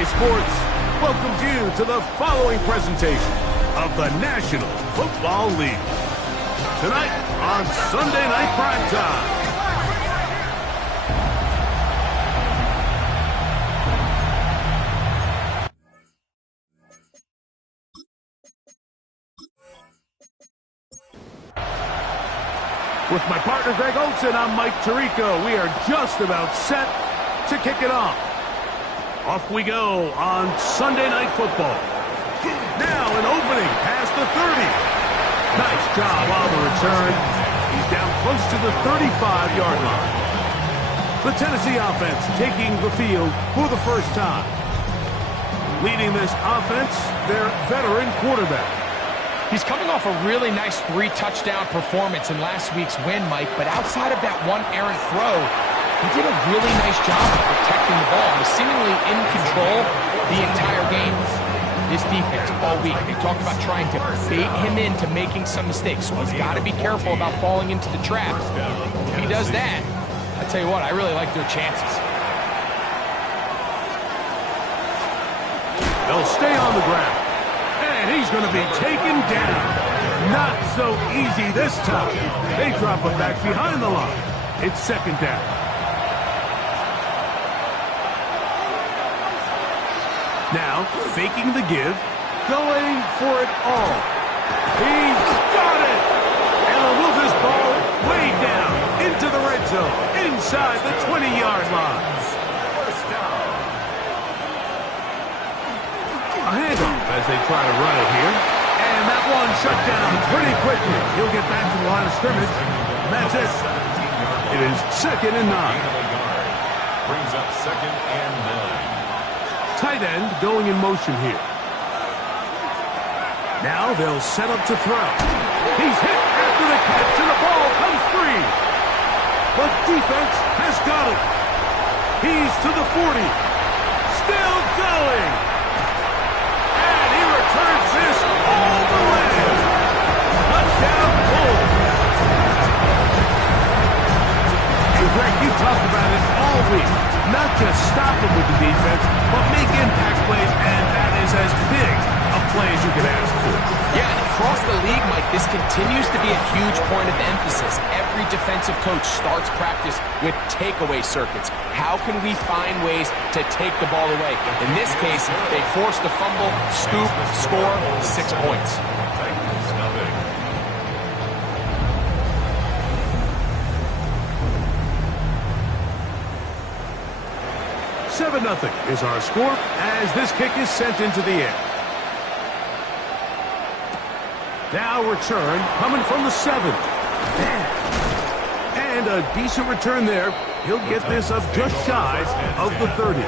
EA Sports welcomes you to the following presentation of the National Football League. Tonight on Sunday Night Primetime. With my partner Greg Olsen, I'm Mike Tirico. We are just about set to kick it off. Off we go on Sunday Night Football. Now an opening past the 30. Nice job on the return. He's down close to the 35-yard line. The Tennessee offense taking the field for the first time. Leading this offense, their veteran quarterback. He's coming off a really nice 3-touchdown performance in last week's win, Mike, but outside of that one errant throw, he did a really nice job of protecting the ball. He was seemingly in control the entire game. This defense all week, they talked about trying to bait him into making some mistakes, so he's got to be careful about falling into the trap. If he does that, I tell you what, I really like their chances. They'll stay on the ground. And he's going to be taken down. Not so easy this time. They drop him back behind the line. It's second down. Now, faking the give, going for it all. He's got it! And he'll move this ball way down into the red zone, inside the 20-yard line. A handoff as they try to run it here. And that one shut down pretty quickly. He'll get back to the line of scrimmage. And that's it. It is 2nd and 9. Brings up 2nd and 9. Tight end going in motion here. Now they'll set up to throw. He's hit after the catch and the ball comes free. But defense has got it. He's to the 40. Still going. Turns this all the way. Touchdown, Bulls. And Greg, you talked about it all week. Not just stop them with the defense, but make impact plays, and that is as big a play as you can ask for. Yeah, and across the league, Mike, this continues to be a huge point of emphasis. Every defensive coach starts practice with takeaway circuits. How can we find ways to take the ball away? In this case, they forced the fumble, scoop, score, 6 points. 7-0 is our score as this kick is sent into the air. Now return coming from the 7. And a decent return there. He'll get this up just shy of the 30.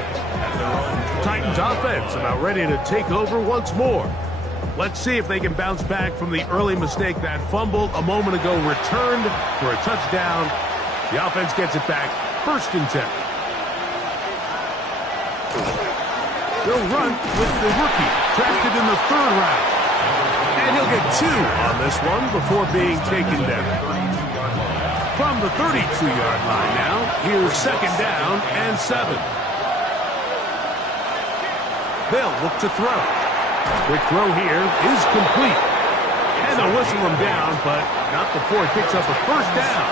Titans offense about ready to take over once more. Let's see if they can bounce back from the early mistake. That fumble a moment ago returned for a touchdown. The offense gets it back. 1st and 10. They'll run with the rookie, drafted in the 3rd round. And he'll get 2 on this one before being taken down. From the 32-yard line now, here's 2nd down and 7. They'll look to throw. Quick throw here is complete. And they'll whistle him down, but not before he picks up a 1st down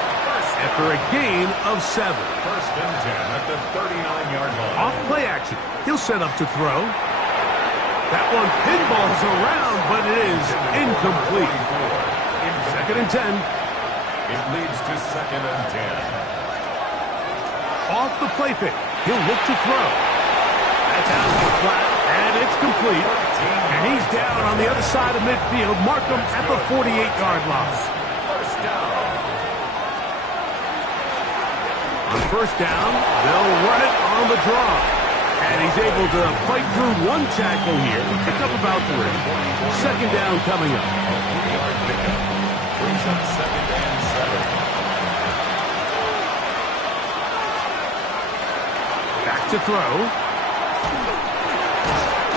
after a gain of 7. 1st and 10 at the 39-yard line. Off play action. He'll set up to throw. That one pinballs around, but it is incomplete. 2nd and 10. It leads to 2nd and 10. Off the play fake. He'll look to throw. That's out to the flat, and it's complete. And he's down on the other side of midfield. Mark him at the 48-yard line. 1st down. On 1st down, they'll run it on the draw. And he's able to fight through one tackle here. Pick up about 3. 2nd down coming up. Brings up 2nd and 7. Back to throw.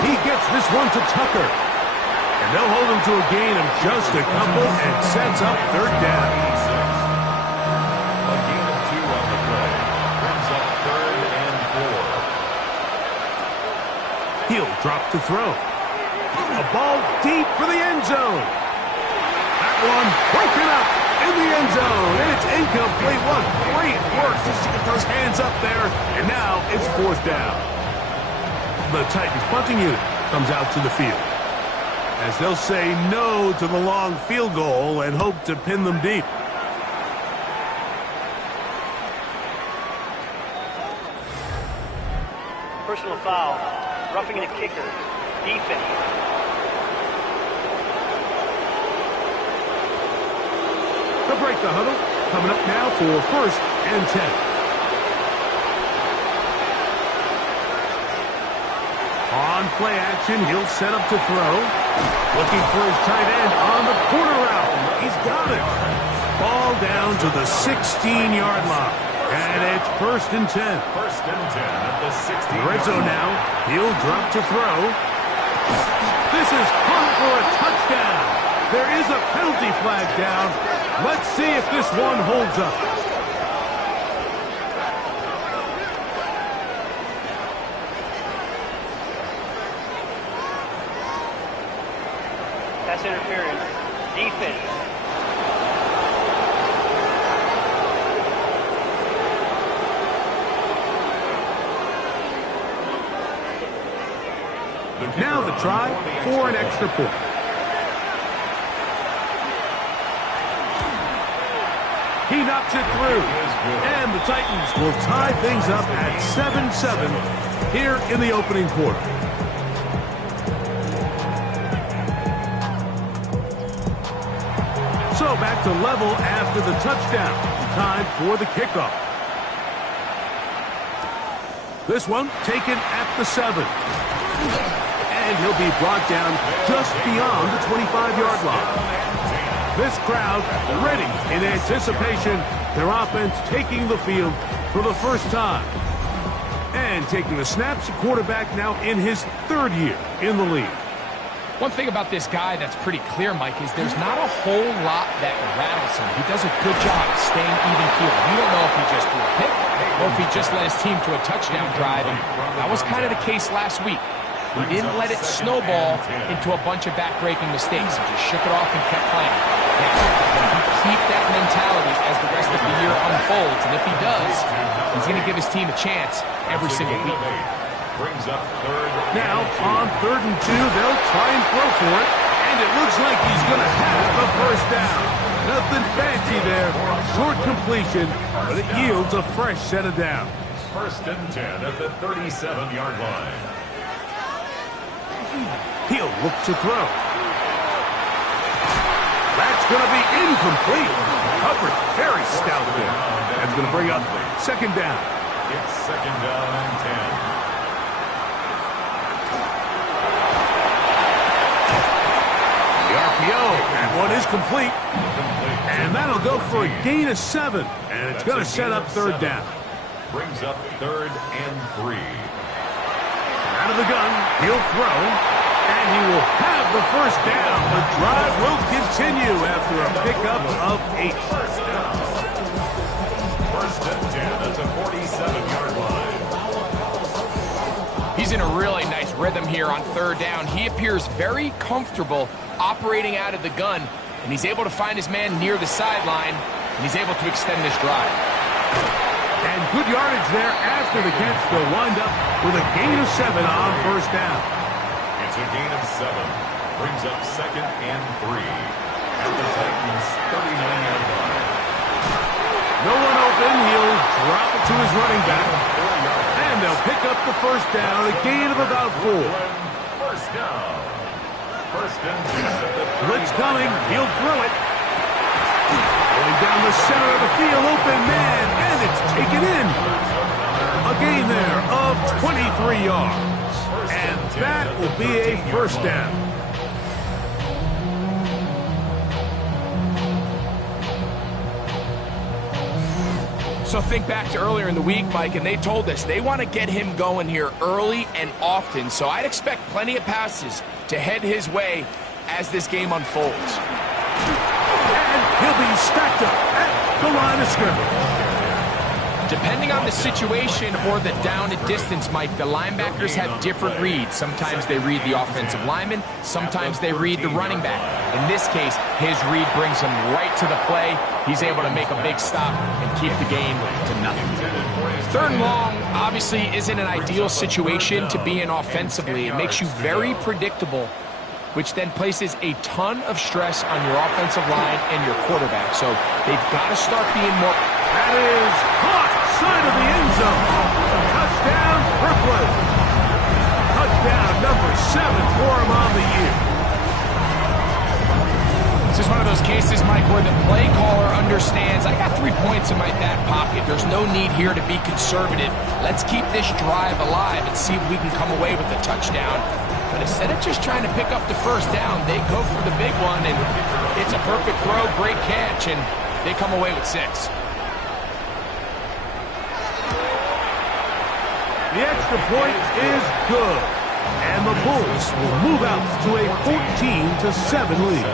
He gets this one to Tucker. And they'll hold him to a gain of just a couple and sets up 3rd down. A gain of 2 on the play. Brings up 3rd and 4. He'll drop to throw. A ball deep for the end zone. That one broken up in the end zone, and it's incomplete. What great work just to get those hands up there, and now it's 4th down. The Titans punting unit comes out to the field, as they'll say no to the long field goal and hope to pin them deep. Personal foul, roughing the kicker, defense. They'll break the huddle. Coming up now for 1st and 10. On play action, he'll set up to throw. Looking for his tight end on the corner route. He's got it. Ball down to the 16-yard line. And it's 1st and 10. 1st and 10 at the 16. Red zone now. He'll drop to throw. This is caught for a touchdown. There is a penalty flag down. Let's see if this one holds up. Pass interference, defense. Now the try for an extra point. He knocks it through. And the Titans will tie things up at 7-7 here in the opening quarter. So back to level after the touchdown. Time for the kickoff. This one taken at the 7. And he'll be brought down just beyond the 25-yard line. This crowd ready in anticipation. Their offense taking the field for the first time. And taking the snaps, quarterback now in his 3rd year in the league. One thing about this guy that's pretty clear, Mike, is there's not a whole lot that rattles him. He does a good job of staying even-keeled. You don't know if he just threw a pick or if he just led his team to a touchdown drive. And that was kind of the case last week. He didn't let it snowball into a bunch of back-breaking mistakes. He just shook it off and kept playing. Now, keep that mentality as the rest of the year unfolds. And if he does, he's going to give his team a chance every single week. Brings up 3rd. Now, on 3rd and 2, they'll try and throw for it. And it looks like he's going to have the first down. Nothing fancy there. Short completion, but it yields a fresh set of downs. 1st and 10 at the 37-yard line. He'll look to throw. That's going to be incomplete. Covered very stout there. That's going to bring up 2nd down. It's 2nd down and 10. That one is complete. And that'll go for a gain of 7. And it's going to set up 3rd down. Brings up 3rd and 3. Out of the gun, he'll throw. And he will have the first down. The drive will continue after a pickup of 8. 1st down. 1st and 10 at the 47-yard line. He's in a really nice rhythm here on 3rd down. He appears very comfortable operating out of the gun, and he's able to find his man near the sideline, and he's able to extend this drive. And good yardage there after the catch. They'll wind up with a gain of 7 on 1st down. It's a gain of 7. Brings up 2nd and 3 at the Titans' 39-yard line. No one open. He'll drop it to his running back. And they'll pick up the first down, a gain of about 4. 1st down. 1st and 10. Blitz coming. He'll throw it. Going down the center of the field, open man, and it's taken in. A gain there of 23 yards. And that will be a 1st down. So think back to earlier in the week, Mike, and they told us they want to get him going here early and often. So I'd expect plenty of passes to head his way as this game unfolds. And he'll be stacked up at the line of scrimmage. Depending on the situation or the down and distance, Mike, the linebackers have different reads. Sometimes they read the offensive lineman. Sometimes they read the running back. In this case, his read brings him right to the play. He's able to make a big stop and keep the game to nothing. Third and long obviously isn't an ideal situation to be in offensively. It makes you very predictable, which then places a ton of stress on your offensive line and your quarterback. So they've got to start being more... That is caught, side of the end zone. Touchdown, Brooklyn. Touchdown number 7 for him on the year. This is one of those cases, Mike, where the play caller understands, I got 3 points in my back pocket. There's no need here to be conservative. Let's keep this drive alive and see if we can come away with a touchdown. But instead of just trying to pick up the first down, they go for the big one, and it's a perfect throw, great catch, and they come away with 6. The extra point is good, and the Bulls will move out to a 14-7 lead.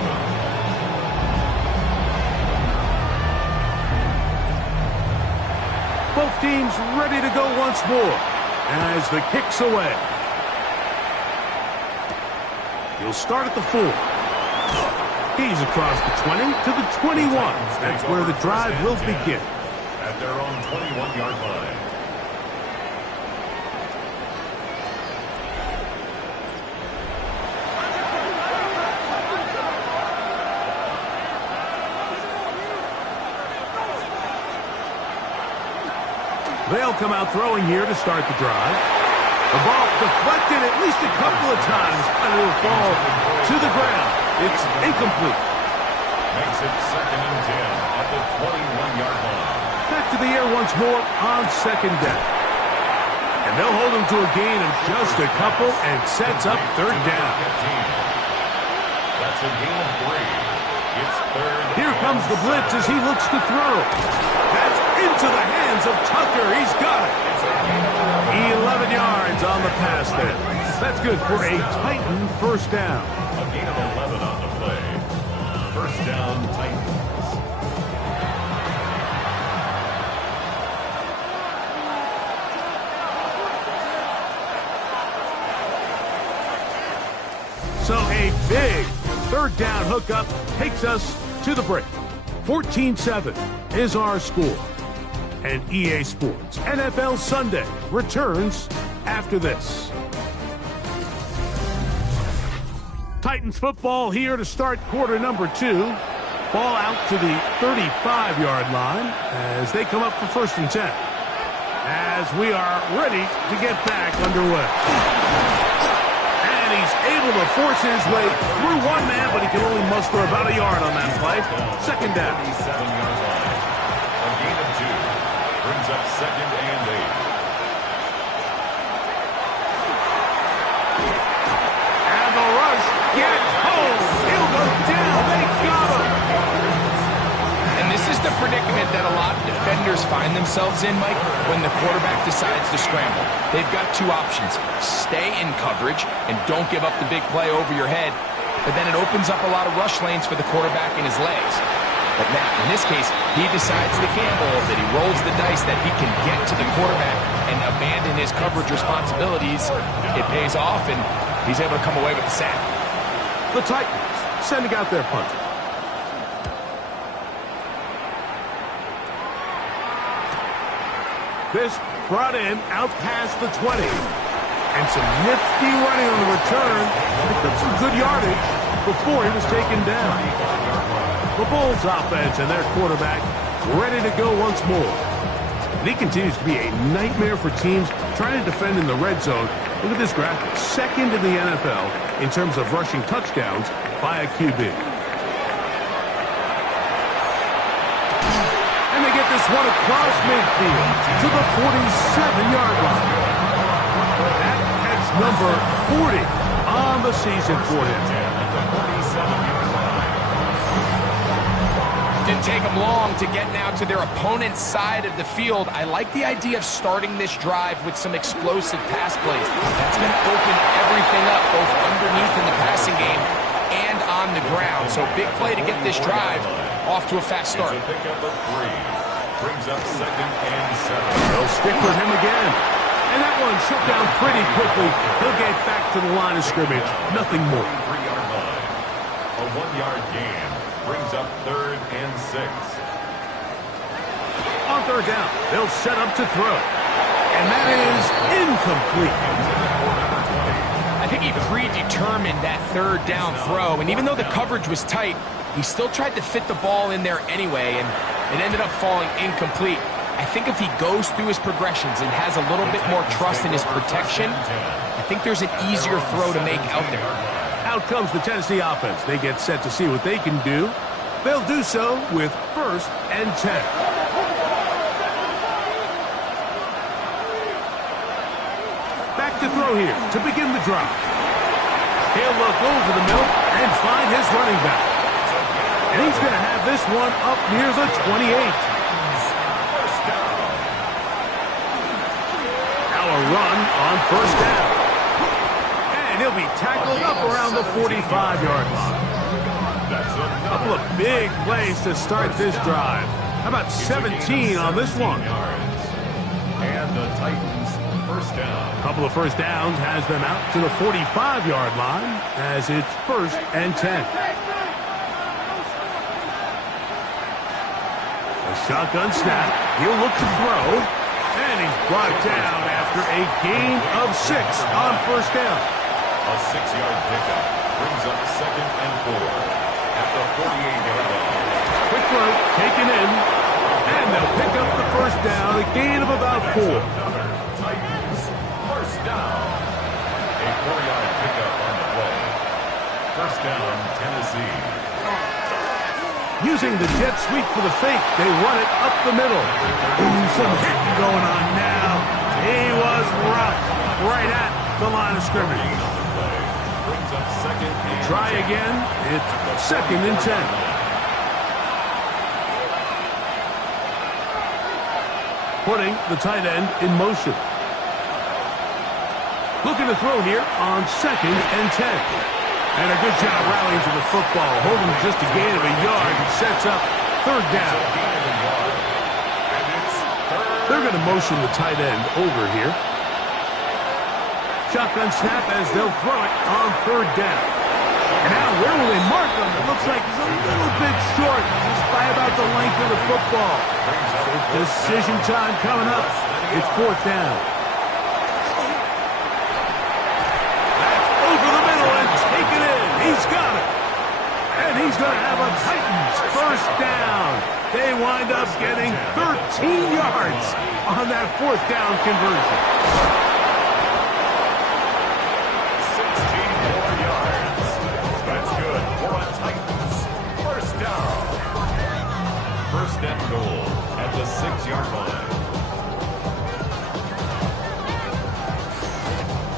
Both teams ready to go once more as the kick's away. He'll start at the 4. He's across the 20 to the 21. That's where the drive will begin. At their own 21-yard line. They'll come out throwing here to start the drive. The ball deflected at least a couple of times, and it will fall to the ground. It's incomplete. Makes it 2nd and 10 at the 21-yard line. Back to the air once more on 2nd down. And they'll hold him to a gain of just a couple and sets up 3rd down. That's a gain of 3. It's 3rd. Here comes the blitz as he looks to throw. That's into the hands of Tucker. He's got it. 11 yards on the pass there. That's good for a Titan 1st down. A gain of 11 on the play. 1st down, Titans. So a big 3rd down hookup takes us to the break. 14-7 is our score. And EA Sports NFL Sunday returns after this. Titans football here to start quarter number 2. Ball out to the 35-yard line as they come up for 1st and 10. As we are ready to get back underway. And he's able to force his way through one man, but he can only muster about a yard on that play. 2nd down. 37-yard line. A gain of 2. Brings up 2nd and 8. And the rush gets home. He'll go down. They got him. And this is the predicament that a lot of defenders find themselves in, Mike, when the quarterback decides to scramble. They've got 2 options. Stay in coverage and don't give up the big play over your head. But then it opens up a lot of rush lanes for the quarterback and his legs. But now, in this case, he decides to gamble, that he rolls the dice, that he can get to the quarterback and abandon his coverage responsibilities. It pays off, and he's able to come away with the sack. The Titans sending out their punter. This brought in out past the 20. And some nifty running on the return. Picked up some good yardage before he was taken down. The Bulls offense and their quarterback ready to go once more. And he continues to be a nightmare for teams trying to defend in the red zone. Look at this graphic. 2nd in the NFL in terms of rushing touchdowns by a QB. And they get this one across midfield to the 47-yard line. That catch number 40 on the season for him. Didn't take them long to get now to their opponent's side of the field. I like the idea of starting this drive with some explosive pass plays. That's going to open everything up, both underneath in the passing game and on the ground. So big play to get this drive off to a fast start. Pick up a 3. Brings up second and 7. They'll stick with him again. And that one shut down pretty quickly. He'll get back to the line of scrimmage. Nothing more. 3-yard line. A 1-yard gain. Brings up third and 6. On third down, they'll set up to throw. And that is incomplete. I think he predetermined that third down throw, and even though the coverage was tight, he still tried to fit the ball in there anyway, and it ended up falling incomplete. I think if he goes through his progressions and has a little bit more trust in his protection, I think there's an easier throw to make out there. Out comes the Tennessee offense. They get set to see what they can do. They'll do so with 1st and 10. Back to throw here to begin the drive. He'll look over the middle and find his running back. And he's going to have this one up near the 28. Now a run on 1st down. And he'll be tackled up around the 45-yard line. A couple of big plays to start this drive. How about 17 on this one? And the Titans 1st down. A couple of 1st downs has them out to the 45-yard line as it's 1st and 10. A shotgun snap. He'll look to throw. And he's brought down after a gain of 6 on 1st down. A 6-yard pickup brings up 2nd and 4 at the 48-yard line. Quick throw taken in. And they'll pick up the 1st down, a gain of about 4. Titans 1st down. A 4-yard pickup on the play. 1st down, Tennessee. Using the jet sweep for the fake, they run it up the middle. Ooh, some hitting going on now. He was rough right at the line of scrimmage. Brings up 2nd and Try again. It's 2nd and 10. Putting the tight end in motion. Looking to throw here on 2nd and 10. And a good job rallying to the football. Holding just a gain of a yard. It sets up 3rd down. They're going to motion the tight end over here. Shotgun snap as they'll throw it on 3rd down. And now where will they mark him? It looks like he's a little bit short just by about the length of the football. Decision time coming up. It's 4th down. He's got it. And he's going to have a Titans 1st down. They wind up getting 13 yards on that 4th down conversion. 16 more yards. That's good for a Titans 1st down. 1st and goal at the 6-yard line.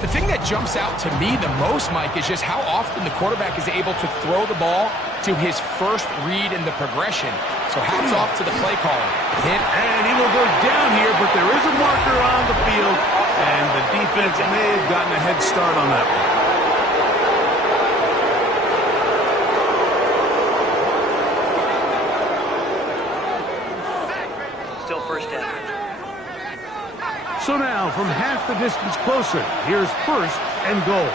The thing that jumps out to me the most, Mike, is just how often the quarterback is able to throw the ball to his first read in the progression. So hats off to the play caller. And he will go down here, but there is a marker on the field, and the defense may have gotten a head start on that one. Still 1st down. So now, from half the distance closer, here's 1st and goal.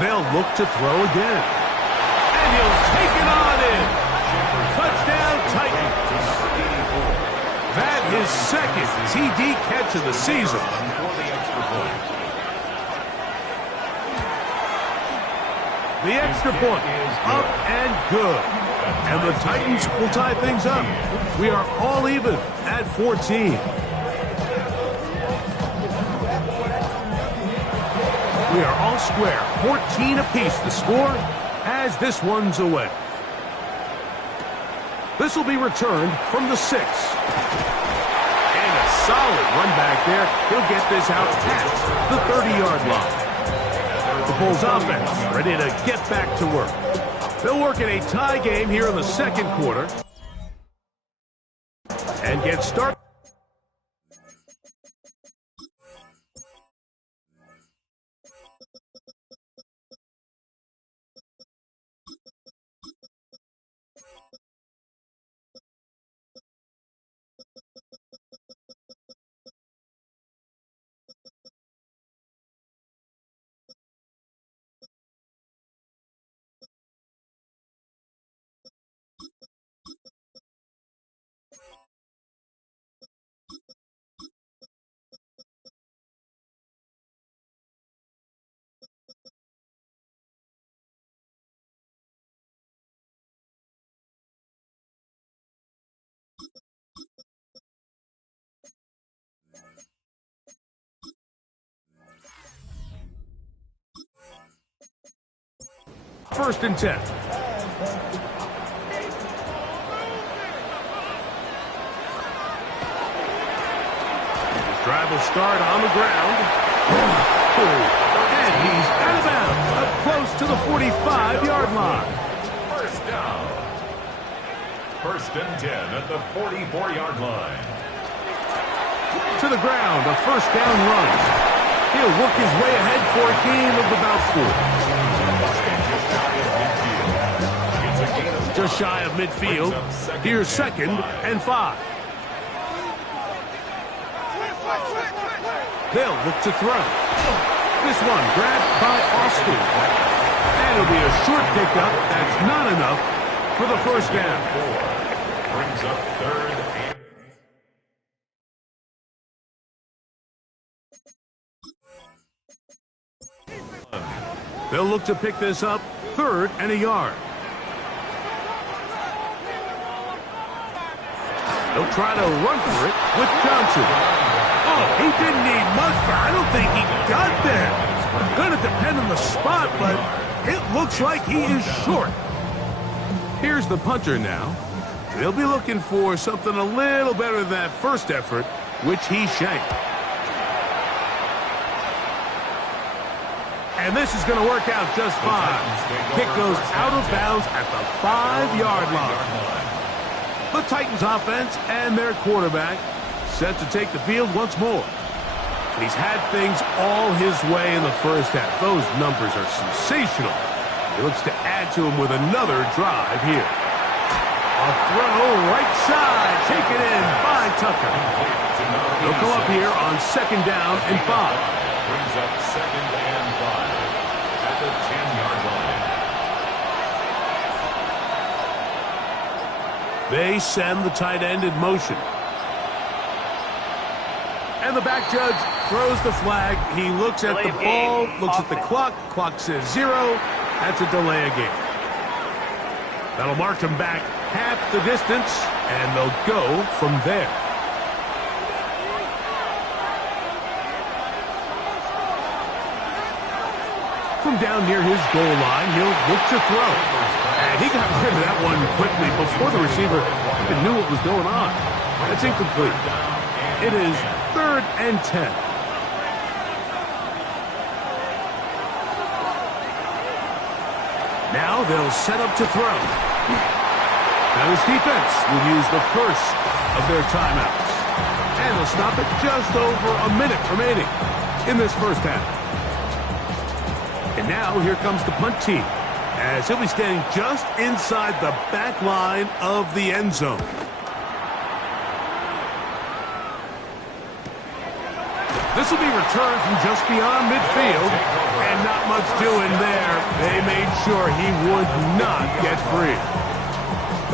They'll look to throw again. And he'll take it on in. Touchdown, Titans. That is 2nd TD catch of the season. The extra point is up and good. And the Titans will tie things up. We are all even at 14. We are all square. 14 apiece the score as this one's away. This will be returned from the 6. And a solid run back there. He'll get this out past the 30-yard line. The Bulls offense ready to get back to work. They'll work in a tie game here in the 2nd quarter and get started. 1st and 10. His drive will start on the ground. And he's out of bounds, up close to the 45-yard line. First down. 1st and 10 at the 44-yard line. To the ground, a 1st down run. He'll work his way ahead for a gain of about 4. Just shy of midfield. Here's 2nd and 5. They'll look to throw. This one grabbed by Austin. And it'll be a short pickup. That's not enough for the 1st down. Brings up 3rd and... They'll look to pick this up, 3rd and a yard. They'll try to run for it with Johnson. Oh, he didn't need much, but I don't think he got there. Going to depend on the spot, but it looks like he is short. Here's the punter now. They'll be looking for something a little better than that first effort, which he shanked. And this is going to work out just fine. Kick goes out of bounds at the 5-yard line. The Titans offense and their quarterback set to take the field once more. He's had things all his way in the first half. Those numbers are sensational. He looks to add to them with another drive here. A throw right side, taken in by Tucker. They'll come up here on 2nd down and 5. Brings up 2nd and 5 at the 10-yard line. They send the tight end in motion. And the back judge throws the flag. He looks at the ball, looks at the clock. Clock says 0. That's a delay of game. That'll march them back half the distance, and they'll go from there. From down near his goal line, he'll look to throw. And he got rid of that one quickly before the receiver even knew what was going on. That's incomplete. It is 3rd and 10. Now they'll set up to throw. Now this defense will use the first of their timeouts. And they'll stop it just over a minute remaining in this first half. And now here comes the punt team, as he'll be standing just inside the back line of the end zone. This will be returned from just beyond midfield, and not much doing there. They made sure he would not get free.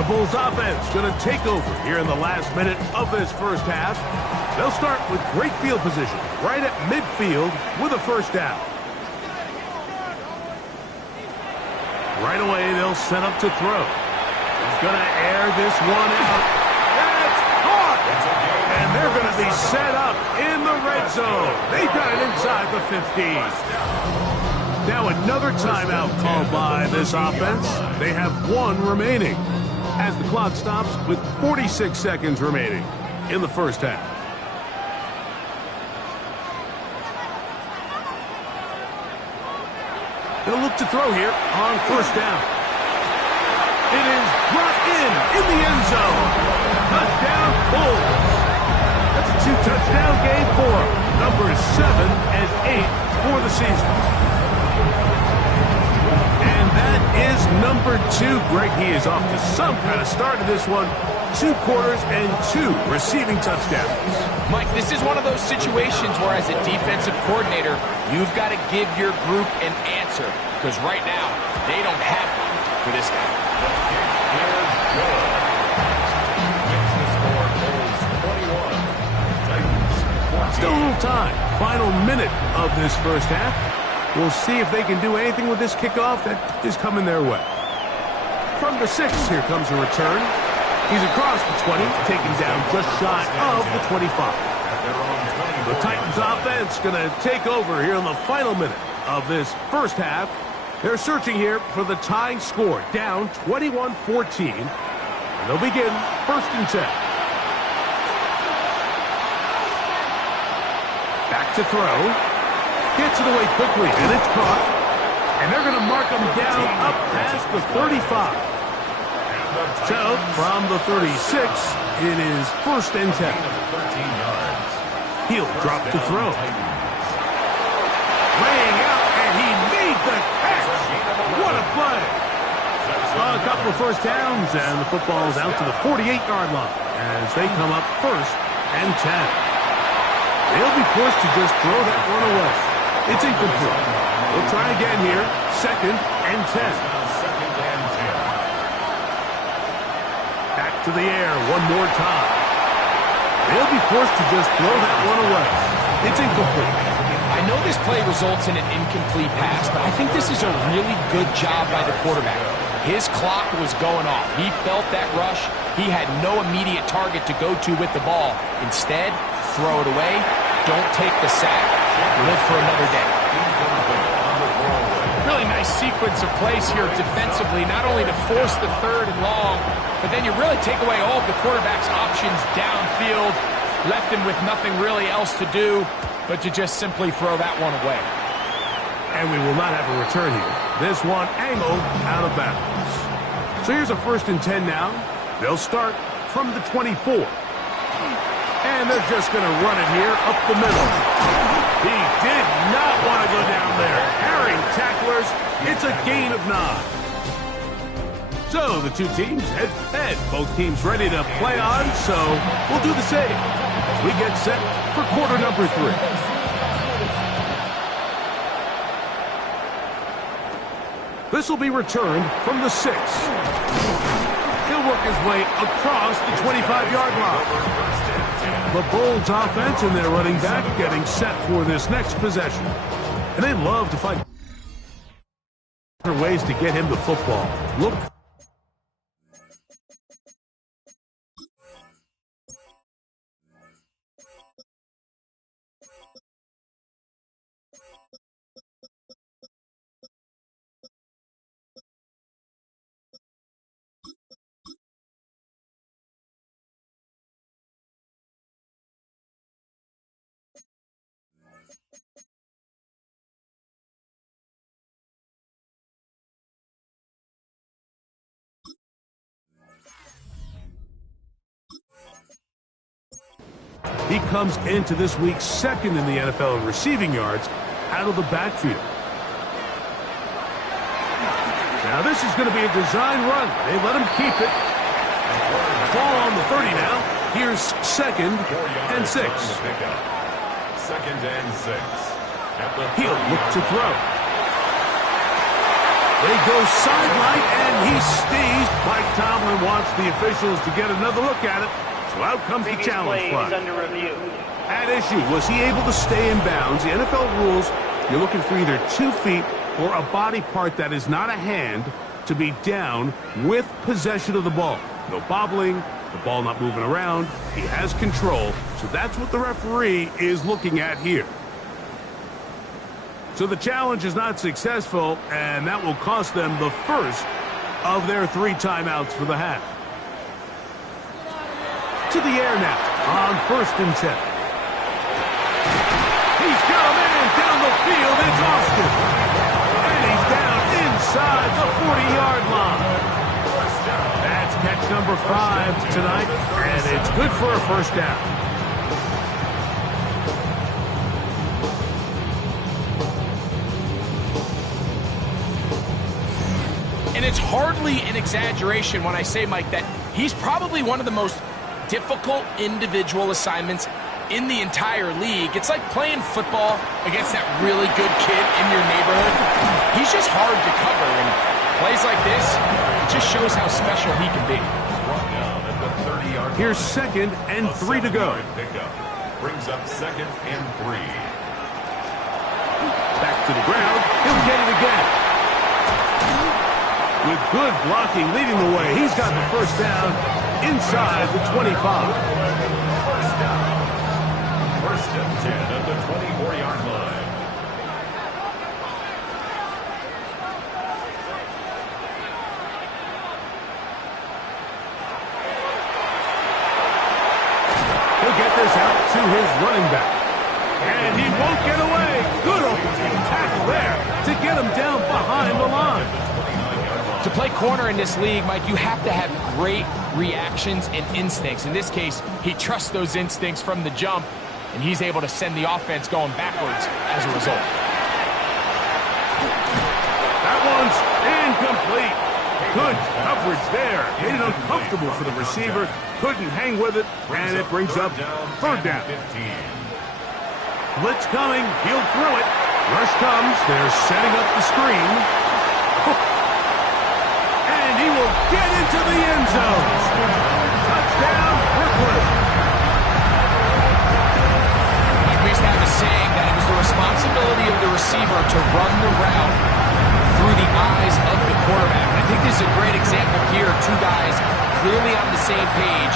The Bulls offense going to take over here in the last minute of this first half. They'll start with great field position right at midfield with a 1st down. Right away, they'll set up to throw. He's going to air this one out. That's caught! And they're going to be set up in the red zone. They got it inside the 15. Now another timeout called by this offense. They have 1 remaining as the clock stops with 46 seconds remaining in the first half. They'll look to throw here on 1st down. It is brought in the end zone. Touchdown, Bulls. That's a 2-touchdown game for numbers 7 and 8 for the season. And that is number 2. Greg, he is off to some kind of start in this one. 2 quarters and 2 receiving touchdowns. Mike, this is one of those situations where as a defensive coordinator, you've got to give your group an answer. Because right now, they don't have one for this guy. Still a little time. Final minute of this first half. We'll see if they can do anything with this kickoff that is coming their way. From the 6, here comes a return. He's across the 20, taken down just shy of the 25. The Titans offense going to take over here in the final minute of this first half They're searching here for the tying score, down 21-14. And they'll begin 1st and 10. Back to throw. Gets it away quickly, and it's caught. And they're going to mark him down up past the 35. So, from the 36, it is 1st and 10. He'll drop to throw. Laying out, and he made the catch. What a play. A couple of first downs, and the football is out to the 48-yard line as they come up 1st and 10. They'll be forced to just throw that one away. It's incomplete. We'll try again here. 2nd and 10. Back to the air one more time. They'll be forced to just throw that one away. It's incomplete. I know this play results in an incomplete pass, but I think this is a really good job by the quarterback. His clock was going off. He felt that rush. He had no immediate target to go to with the ball. Instead, throw it away. Don't take the sack. Live for another day. Really nice sequence of plays here defensively, not only to force the 3rd and long, but then you really take away all of the quarterback's options downfield, left him with nothing really else to do but to just simply throw that one away. And we will not have a return here. This one angled out of bounds. So here's a 1st and 10 now. They'll start from the 24. And they're just going to run it here up the middle. He did not want to go down there. Herring tacklers. It's a gain of 9. So the two teams head. Both teams ready to play on, so we'll do the same as we get set for quarter number 3. This will be returned from the 6. He'll work his way across the 25-yard line. The Bulls offense and their running back getting set for this next possession. And they love to find ways to get him the football. Look. He comes into this week 2nd in the NFL in receiving yards out of the backfield. Now this is going to be a design run. They let him keep it. Ball on the 30 now. Here's 2nd and 6. 2nd and 6. He'll look to throw. They go sideline, and he stays. Mike Tomlin wants the officials to get another look at it. So out comes the challenge flag. At issue, was he able to stay in bounds? The NFL rules, you're looking for either 2 feet or a body part that is not a hand to be down with possession of the ball. No bobbling, the ball not moving around. He has control, so that's what the referee is looking at here. So the challenge is not successful, and that will cost them the first of their 3 timeouts for the half. To the air now on 1st and 10. He's got a man down the field. It's Austin. And he's down inside the 40-yard line. That's catch number 5 tonight, and it's good for a 1st down. And it's hardly an exaggeration when I say, Mike, that he's probably one of the most difficult individual assignments in the entire league. It's like playing football against that really good kid in your neighborhood. He's just hard to cover, and plays like this, it just shows how special he can be. Here's 2nd and 3 to go. Brings up 2nd and 3. Back to the ground. He'll get it again. With good blocking leading the way, he's got the 1st down inside the 25. 1st down. 1st and 10 at the 24-yard line. To play corner in this league, Mike, you have to have great reactions and instincts. In this case, he trusts those instincts from the jump, and he's able to send the offense going backwards as a result. That one's incomplete. Good coverage there. Made it uncomfortable for the receiver. Couldn't hang with it, and it brings up third down. Blitz coming. He'll throw it. Rush comes. They're setting up the screen. And he will get into the end zone. Touchdown, Brooklyn. We used to have a saying that it was the responsibility of the receiver to run the route through the eyes of the quarterback. And I think this is a great example here. Two guys clearly on the same page.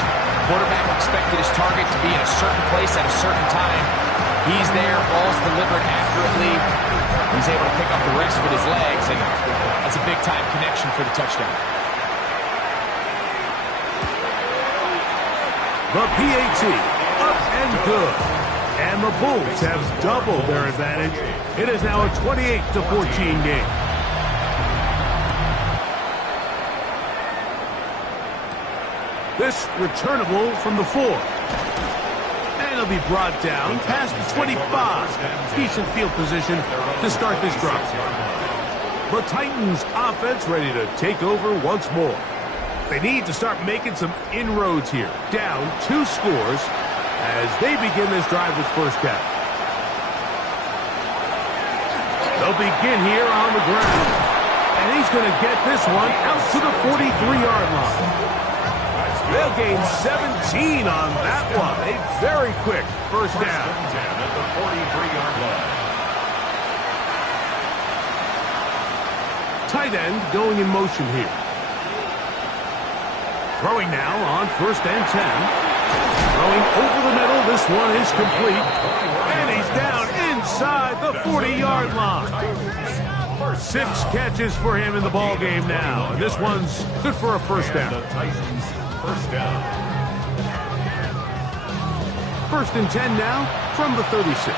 Quarterback expected his target to be in a certain place at a certain time. He's there, ball's delivered accurately. He's able to pick up the rest with his legs, and that's a big-time connection for the touchdown. The PAT, up and good. And the Bulls have doubled their advantage. It is now a 28-14 game. This returnable from the 4. And it'll be brought down past the 25. Decent field position to start this drive. The Titans offense ready to take over once more. They need to start making some inroads here. Down 2 scores as they begin this drive with first down. They'll begin here on the ground. And he's going to get this one out to the 43-yard line. They'll gain 17 on that one. A very quick first down. At the 43-yard line. Tight end going in motion here. Throwing now on first and 10. Throwing over the middle. This one is complete. And he's down inside the 40-yard line. 6 catches for him in the ball game now. And this one's good for a first down. The Titans first down. First and 10 now from the 36.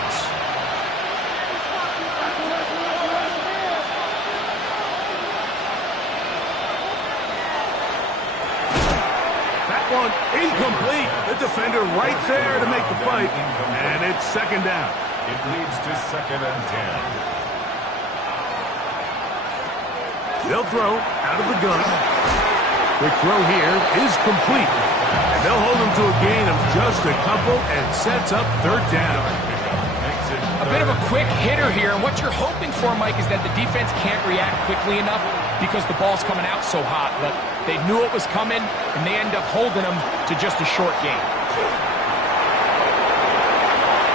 That one incomplete. The defender right there to make the fight. And it's second down. It leads to second and 10. They'll throw out of the gun. Quick throw here is complete. And they'll hold him to a gain of just a couple and sets up third down. A bit of a quick hitter here, and what you're hoping for, Mike, is that the defense can't react quickly enough because the ball's coming out so hot. But they knew it was coming, and they end up holding them to just a short gain.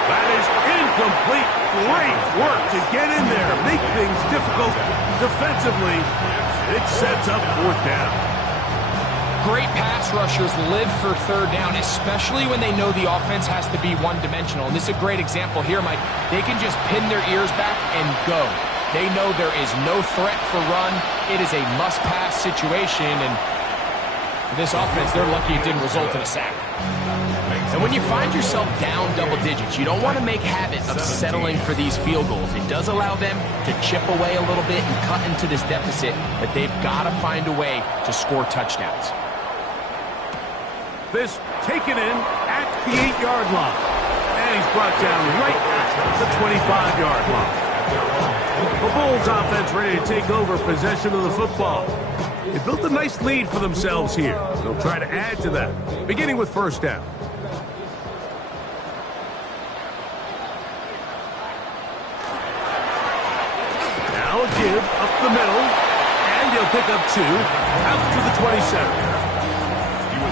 That is incomplete. Great work to get in there, make things difficult defensively. It sets up fourth down. Great pass rushers live for third down, especially when they know the offense has to be one-dimensional. And this is a great example here, Mike. They can just pin their ears back and go. They know there is no threat for run. It is a must-pass situation, and for this offense, they're lucky it didn't result in a sack. And when you find yourself down double digits, you don't want to make habit of settling for these field goals. It does allow them to chip away a little bit and cut into this deficit, but they've got to find a way to score touchdowns. This taken in at the 8-yard line. And he's brought down right at the 25-yard line. The Bulls offense ready to take over possession of the football. They built a nice lead for themselves here. They'll try to add to that, beginning with first down. Now a give up the middle, and he'll pick up 2 out to the 27.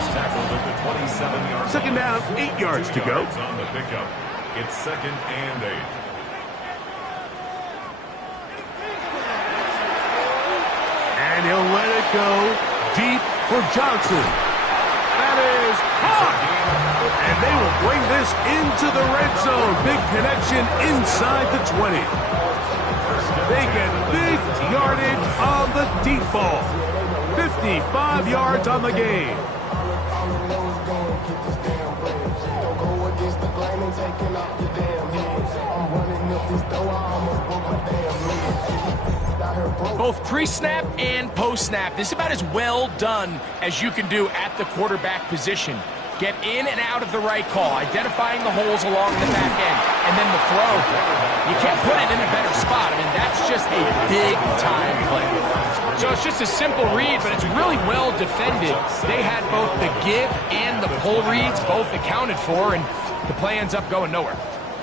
Tackled at the 27-yard line. Second down, 8 yards to go. On the pickup. It's second and 8. And he'll let it go deep for Johnson. That is caught. And they will bring this into the red zone. Big connection inside the 20. They get big yardage on the deep ball. 55 yards on the game. Both pre-snap and post-snap. This is about as well done as you can do at the quarterback position. Get in and out of the right call, identifying the holes along the back end, and then the throw. You can't put it in a better spot. I mean, that's just a big-time play. So it's just a simple read, but it's really well defended. They had both the give and the pull reads both accounted for, and the play ends up going nowhere.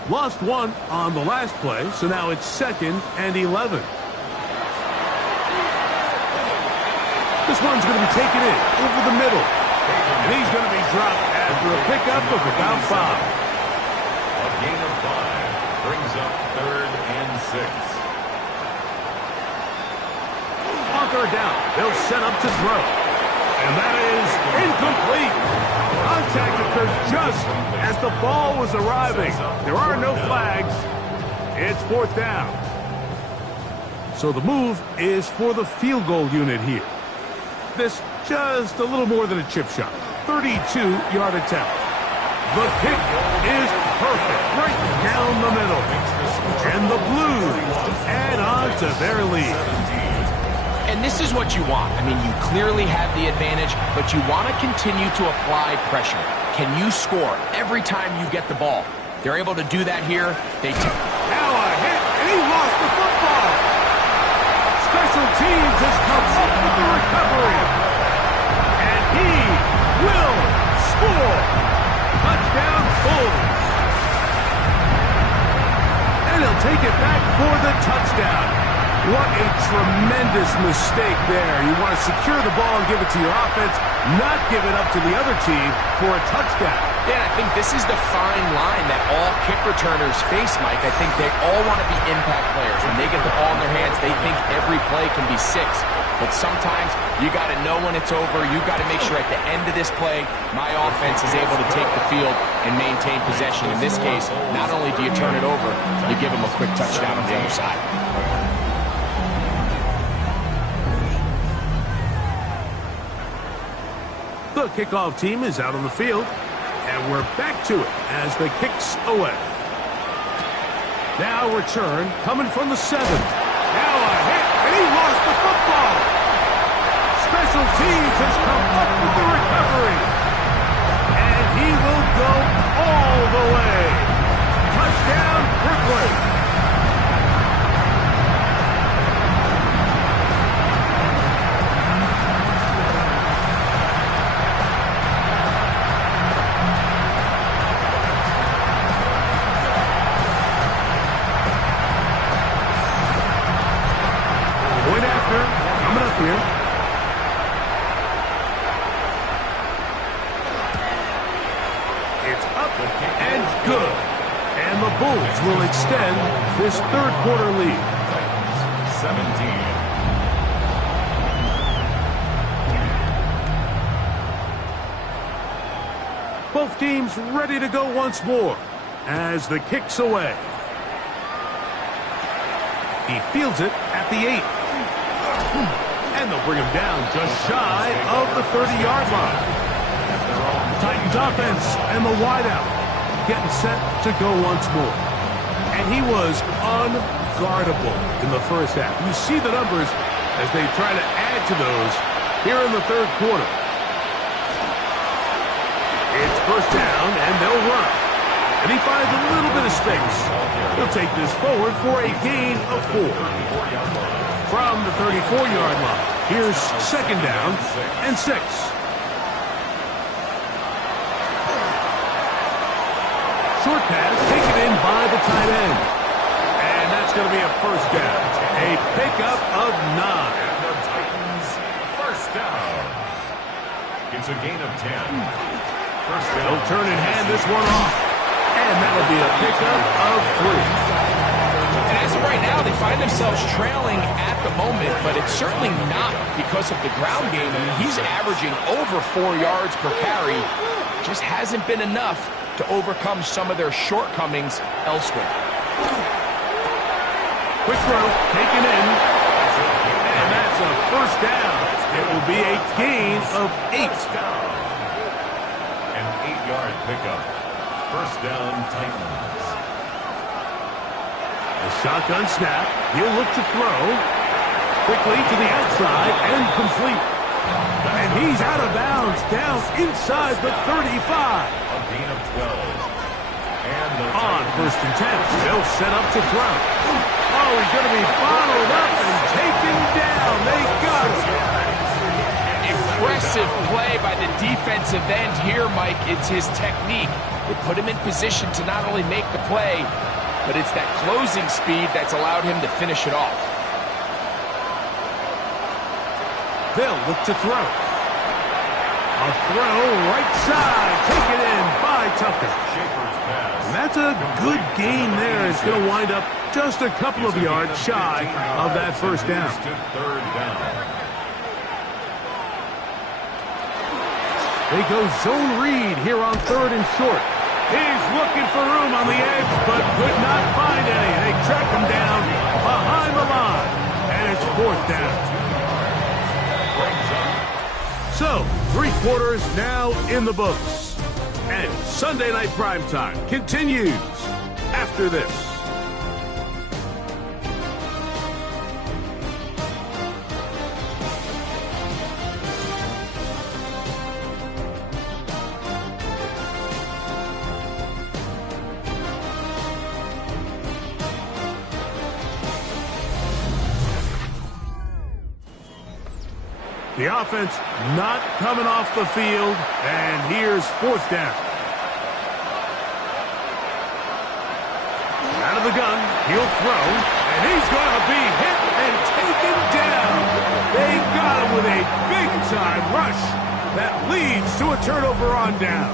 Lost one on the last play, so now it's 2nd and 11. This one's going to be taken in over the middle. And he's going to be dropped after a pickup of about 5. A gain of 5 brings up 3rd and 6. On 3rd down, they'll set up to throw. And that is incomplete. Contact occurred just as the ball was arriving. There are no flags. It's 4th down. So the move is for the field goal unit here. This just a little more than a chip shot. 32-yard attempt. The kick is perfect, right down the middle. And the Blues add on to their lead. And this is what you want. I mean, you clearly have the advantage, but you want to continue to apply pressure. Can you score every time you get the ball? They're able to do that here. Now a hit, and he lost the football. Special teams has come up with the recovery. And he will score. Touchdown Bulls. And he'll take it back for the touchdown. What a tremendous mistake there. You want to secure the ball and give it to your offense, not give it up to the other team for a touchdown. Yeah, I think this is the fine line that all kick returners face, Mike. I think they all want to be impact players. When they get the ball in their hands, they think every play can be 6. But sometimes you got to know when it's over. You got to make sure at the end of this play, my offense is able to take the field and maintain possession. In this case, not only do you turn it over, you give them a quick touchdown on the other side. The kickoff team is out on the field, and we're back to it as the kick's away. Now return coming from the 7. Now a hit, and he lost the football. Special teams has come up with the recovery, and he will go all the way. Touchdown, Brooklyn. Here. It's up and good. And the Bulls will extend this 3rd quarter lead. 17. Both teams ready to go once more as the kick's away. He fields it at the 8. And they'll bring him down just shy of the 30-yard line. Titans offense and the wideout getting set to go once more. And he was unguardable in the first half. You see the numbers as they try to add to those here in the 3rd quarter. It's 1st down, and they'll run. And he finds a little bit of space. He'll take this forward for a gain of 4. From the 34-yard line, here's 2nd down and 6. Short pass taken in by the tight end. And that's going to be a 1st down. A pickup of 9. And the Titans, 1st down. It's a gain of 10. 1st down. They'll turn and hand this one off. And that'll be a pickup of 3. And as of right now, they find themselves trailing at the moment, but it's certainly not because of the ground game. I mean, he's averaging over 4 yards per carry. Just hasn't been enough to overcome some of their shortcomings elsewhere. Quick throw, taken in. And that's a 1st down. It will be a gain of 8. An 8-yard pickup. 1st down, Titans. A shotgun snap. He'll look to throw. Quickly to the outside and complete. And he's out of bounds, down inside the 35. A gain of 12. And On 1st and 10, they'll set up to throw. Oh, he's going to be bottled up and taken down. They got him. Impressive play by the defensive end here, Mike. It's his technique. It put him in position to not only make the play, but it's that closing speed that's allowed him to finish it off. They'll look to throw. A throw right side, taken in by Tucker. And that's a good gain there. It's going to wind up just a couple of yards shy of that first down. They go zone read here on 3rd and short. He's looking for room on the edge, but could not find any. They track him down behind the line, and it's 4th down. So, 3 quarters now in the books. And Sunday Night Primetime continues after this. The offense not coming off the field, and here's 4th down. Out of the gun, he'll throw, and he's going to be hit and taken down. They got him with a big-time rush that leads to a turnover on down.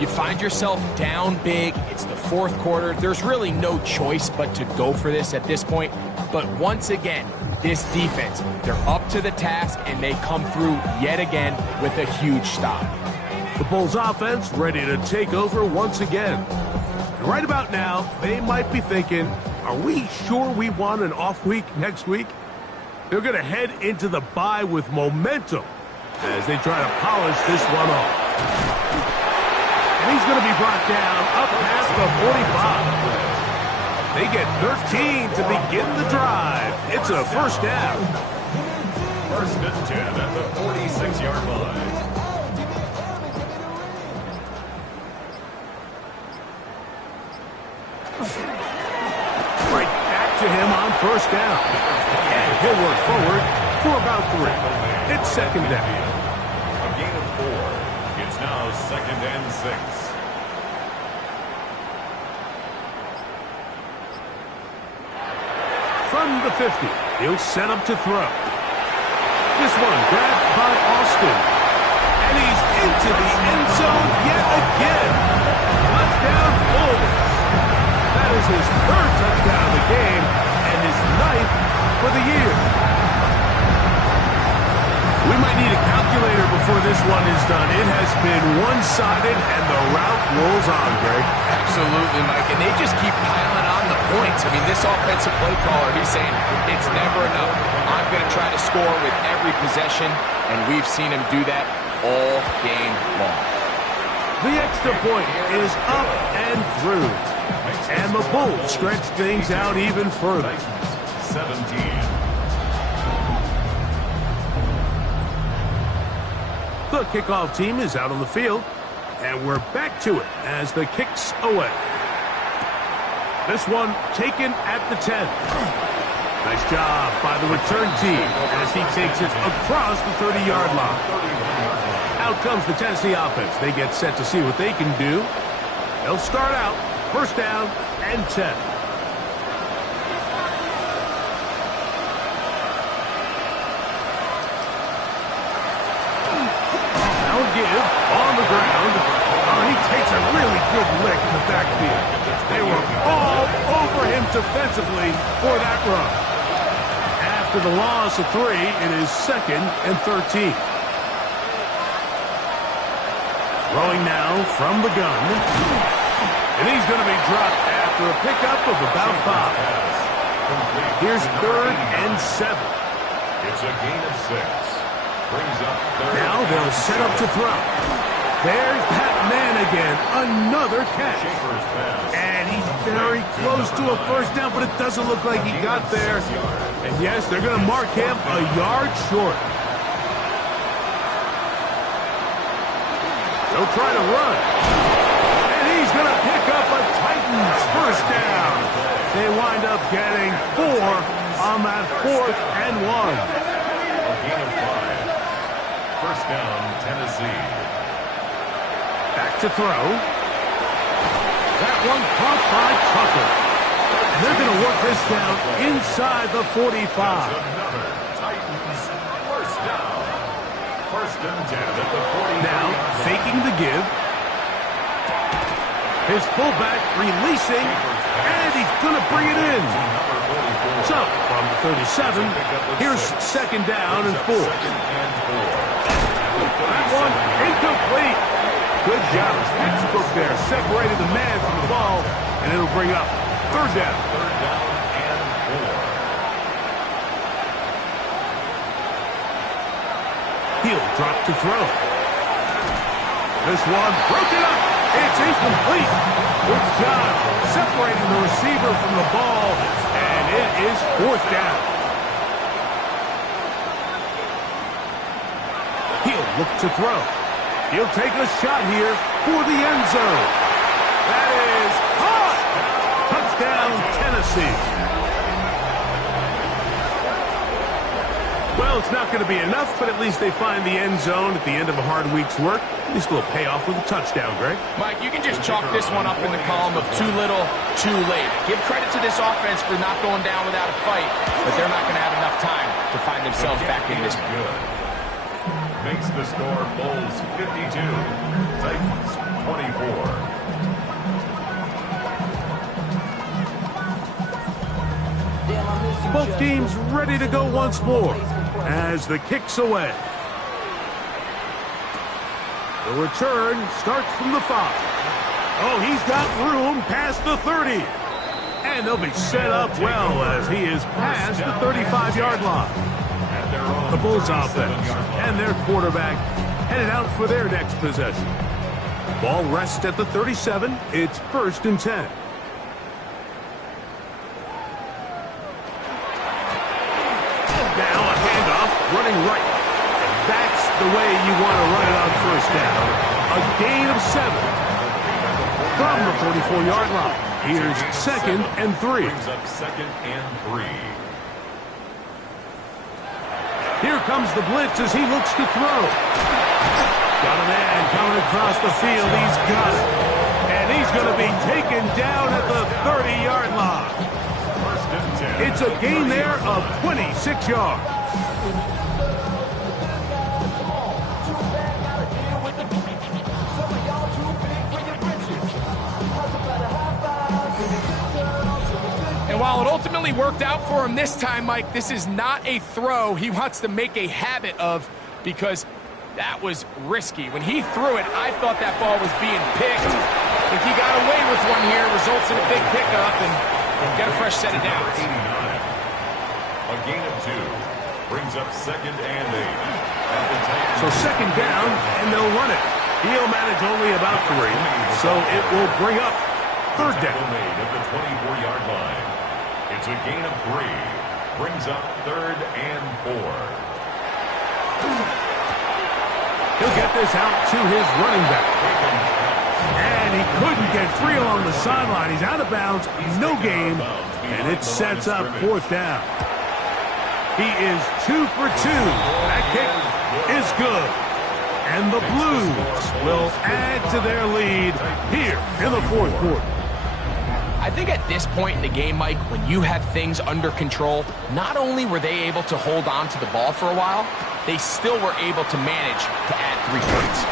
You find yourself down big. It's the 4th quarter. There's really no choice but to go for this at this point. But once again, this defense, they're up to the task, and they come through yet again with a huge stop. The Bulls offense ready to take over once again. And right about now, they might be thinking, are we sure we want an off week next week? They're going to head into the bye with momentum as they try to polish this one off. And he's going to be brought down up past the 45. They get 13 to begin the drive. It's a 1st down. 1st and 10 at the 46-yard line. Right back to him on 1st down. And he'll work forward for about 3. It's 2nd down. A gain of 4. It's now 2nd and 6. From the 50, he'll set up to throw. This one grabbed by Austin. And he's into the end zone yet again. Touchdown, Bulls. That is his 3rd touchdown of the game and his 9th for the year. We might need a calculator before this one is done. It has been one-sided, and the route rolls on, Greg. Absolutely, Mike, and they just keep piling on the points. I mean, this offensive play caller, he's saying, it's never enough. I'm going to try to score with every possession, and we've seen him do that all game long. The extra point is up and through, and the Bulls stretch things out even further. 17. The kickoff team is out on the field, and we're back to it as the kick's away. This one taken at the 10. Nice job by the return team as he takes it across the 30-yard line. Out comes the Tennessee offense. They get set to see what they can do. They'll start out 1st down and 10. On the ground. Oh, he takes a really good lick in the backfield. They were all over him defensively for that run. After the loss of 3, it is 2nd and 13. Throwing now from the gun. And he's going to be dropped after a pickup of about 5. Here's 3rd and 7. It's a gain of 6. Brings up 3rd. Now they'll set up to throw. There's that man again. Another catch. Schaefer's pass. And he's very close to a first down, but it doesn't look like he got there. And yes, they're going to mark him a yard short. They'll try to run. And he's going to pick up a Titans first down. They wind up getting 4 on that 4th and 1. A gain of 5. First down, Tennessee. Back to throw. That one caught by Tucker. And they're going to work this down inside the 45. Another Titans first down. First and 10 at the 40. Now, faking the give. His fullback releasing, and he's going to bring it in. So, from the 37, here's second down and 4. That one incomplete. Good job. Textbook there. Separated the man from the ball, and it'll bring up third down. Third down and 4. He'll drop to throw. This one broken up. It's incomplete. Good job separating the receiver from the ball, and it is fourth down. He'll look to throw. He'll take a shot here for the end zone. That is caught. Touchdown, Tennessee. Well, it's not going to be enough, but at least they find the end zone at the end of a hard week's work. At least a little payoff with a touchdown, Greg. Mike, you can just chalk this one up in the column of too little, too late. Give credit to this offense for not going down without a fight, but they're not going to have enough time to find themselves back in this. Good. Makes the score Bulls 52, Titans 24. Both teams ready to go once more as the kick's away. The return starts from the 5. Oh, he's got room past the 30. And they'll be set up well as he is past the 35-yard line. The Bulls offense and their quarterback headed out for their next possession. Ball rests at the 37. It's first and 10. Now a handoff running right. And that's the way you want to run it on first down. A gain of 7 from the 44-yard line. Here's second and 3. Brings up second and 3. Here comes the blitz as he looks to throw. Got a man coming across the field. He's got it. And he's going to be taken down at the 30-yard line. First and 10. It's a gain there of 26 yards. And while it ultimately worked out for him this time, Mike, this is not a throw he wants to make a habit of because that was risky. When he threw it, I thought that ball was being picked. I think he got away with one here, results in a big pickup, and get a fresh set of downs. 89. A gain of 2. Brings up second and 8. So second down, and they'll run it. He'll manage only about 3, so it will bring up third down. Made at the 24-yard line. It's a gain of 3. Brings up third and 4. He'll get this out to his running back. And he couldn't get free along the sideline. He's out of bounds, no gain, and it sets up fourth down. He is 2 for 2. That kick is good. And the Blues will add to their lead here in the fourth quarter. I think at this point in the game, Mike, when you have things under control, not only were they able to hold on to the ball for a while, they still were able to manage to add 3 points.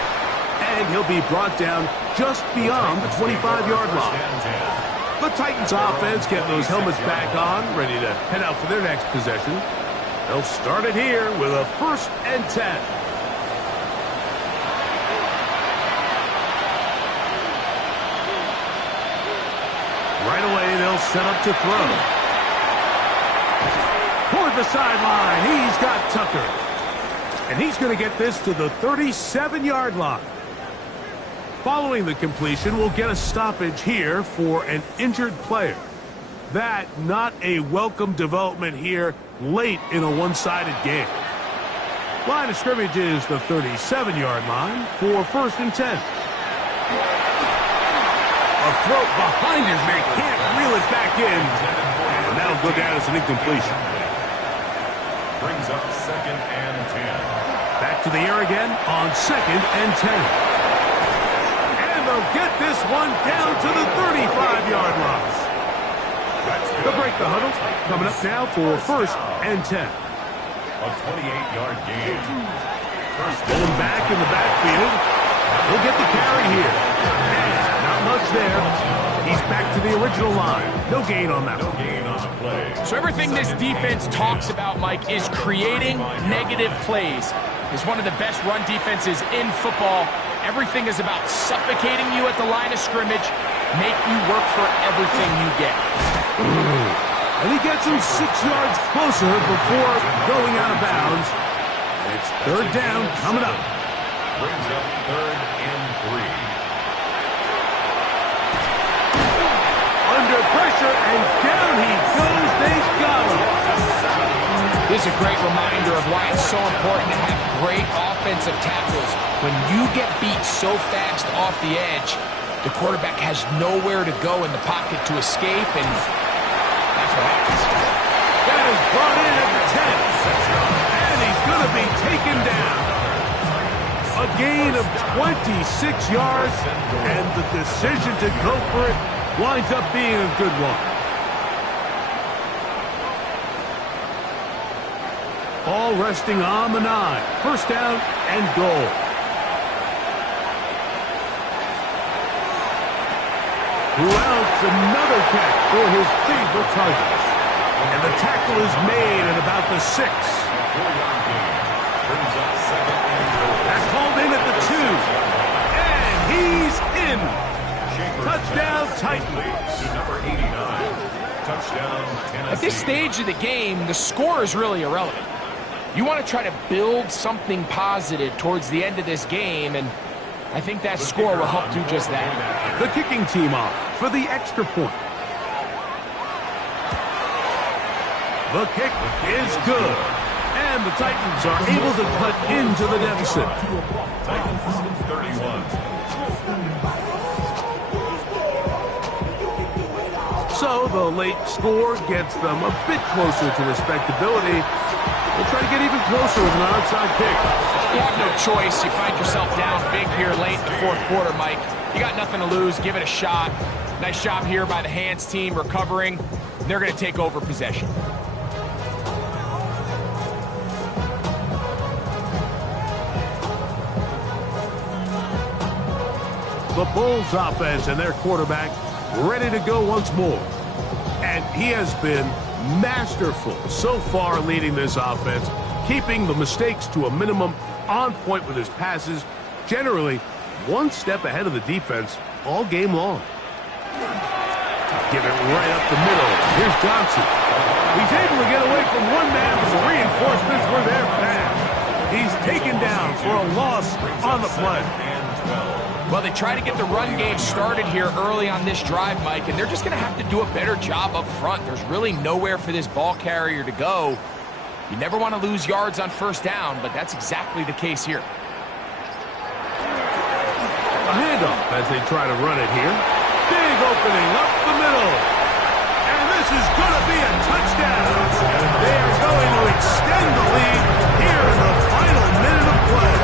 And he'll be brought down just beyond the 25-yard line. The Titans offense getting those helmets back on, ready to head out for their next possession. They'll start it here with a first and 10. Right away, they'll set up to throw. Toward the sideline, he's got Tucker. And he's going to get this to the 37-yard line. Following the completion, we'll get a stoppage here for an injured player. That not a welcome development here late in a one-sided game. Line of scrimmage is the 37-yard line for 1st and 10. A throw behind his man, can't reel it back in. And that'll go down as an incompletion. Brings up 2nd and 10. Back to the air again on 2nd and 10. And they'll get this one down to the 35-yard line. They'll break the huddle. Coming up now for 1st and 10. A 28-yard gain. Going back in the backfield. We'll get the carry here. And not much there. He's back to the original line. No gain on that one. No gain on the play. So everything this defense talks about, Mike, is creating negative plays. It's one of the best run defenses in football. Everything is about suffocating you at the line of scrimmage, make you work for everything you get. And he gets him 6 yards closer before going out of bounds. It's 3rd down coming up. Brings up 3rd and 3. Under pressure, and down he goes. They've got him. This is a great reminder of why it's so important to have great offensive tackles. When you get beat so fast off the edge, the quarterback has nowhere to go in the pocket to escape, and that's what happens. That is brought in at the 10. And he's going to be taken down. A gain of 26 yards, and the decision to go for it winds up being a good one. All resting on the 9. 1st down and goal. Who else? Another catch for his favorite targets. And the tackle is made at about the 6. 4-yard gain. Brings up 2nd and goal. That's called in at the 2. And he's in. Touchdown Titans. To number 89. Touchdown Tennessee. At this stage of the game, the score is really irrelevant. You want to try to build something positive towards the end of this game, and I think that score will help do just that. The kicking team on for the extra point. The kick is good. And the Titans are able to cut into the deficit. Titans 31. So the late score gets them a bit closer to respectability. They'll try to get even closer with an onside kick. You have no choice. You find yourself down big here late in the 4th quarter, Mike. You got nothing to lose. Give it a shot. Nice job here by the Hands team recovering. They're going to take over possession. The Bulls offense and their quarterback ready to go once more. And he has been masterful so far leading this offense, keeping the mistakes to a minimum, on point with his passes, generally one step ahead of the defense all game long. Give it right up the middle. Here's Johnson. He's able to get away from one man, but the reinforcements were there fast. He's taken down for a loss on the play. Well, they try to get the run game started here early on this drive, Mike, and they're just going to have to do a better job up front. There's really nowhere for this ball carrier to go. You never want to lose yards on 1st down, but that's exactly the case here. A handoff as they try to run it here. Big opening up the middle. And this is going to be a touchdown. They are going to extend the lead here in the final minute of play.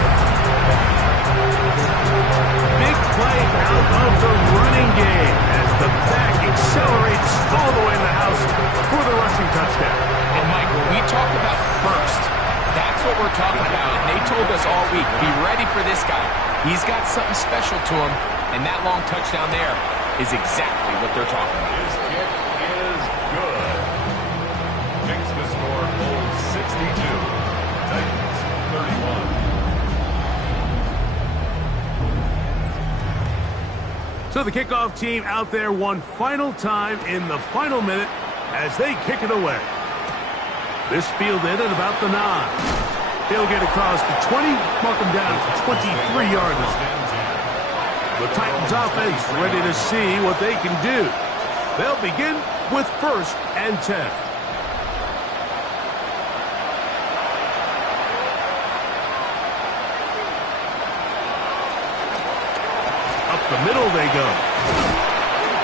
Big play out of the running game as the back accelerates all the way in the house for the rushing touchdown. And Mike, when we talk about first, that's what we're talking about. And they told us all week, be ready for this guy. He's got something special to him, and that long touchdown there is exactly what they're talking about. His kick is good. Makes the score Bulls 62. Titans 31. So the kickoff team out there one final time in the final minute as they kick it away. This fielded at about the 9. He'll get across the 20, mark him down at the 23-yard line. The Titans offense ready to see what they can do. They'll begin with 1st and 10. Up the middle they go.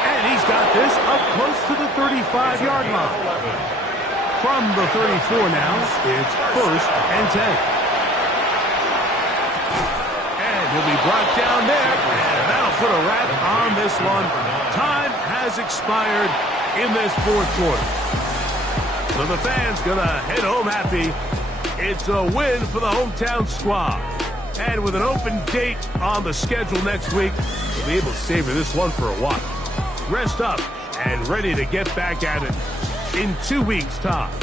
And he's got this up close to the 35-yard line. From the 34 now, it's 1st and 10. Will be brought down there, and that'll put a wrap on this one. Time has expired in this 4th quarter. So the fans gonna head home happy. It's a win for the hometown squad. And with an open date on the schedule next week, we'll be able to savor this one for a while. Rest up and ready to get back at it in 2 weeks' time.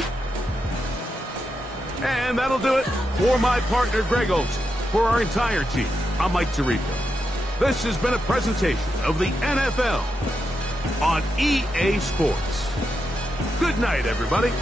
And that'll do it for my partner, Greg Olsen. For our entire team, I'm Mike Tirico. This has been a presentation of the NFL on EA Sports. Good night, everybody.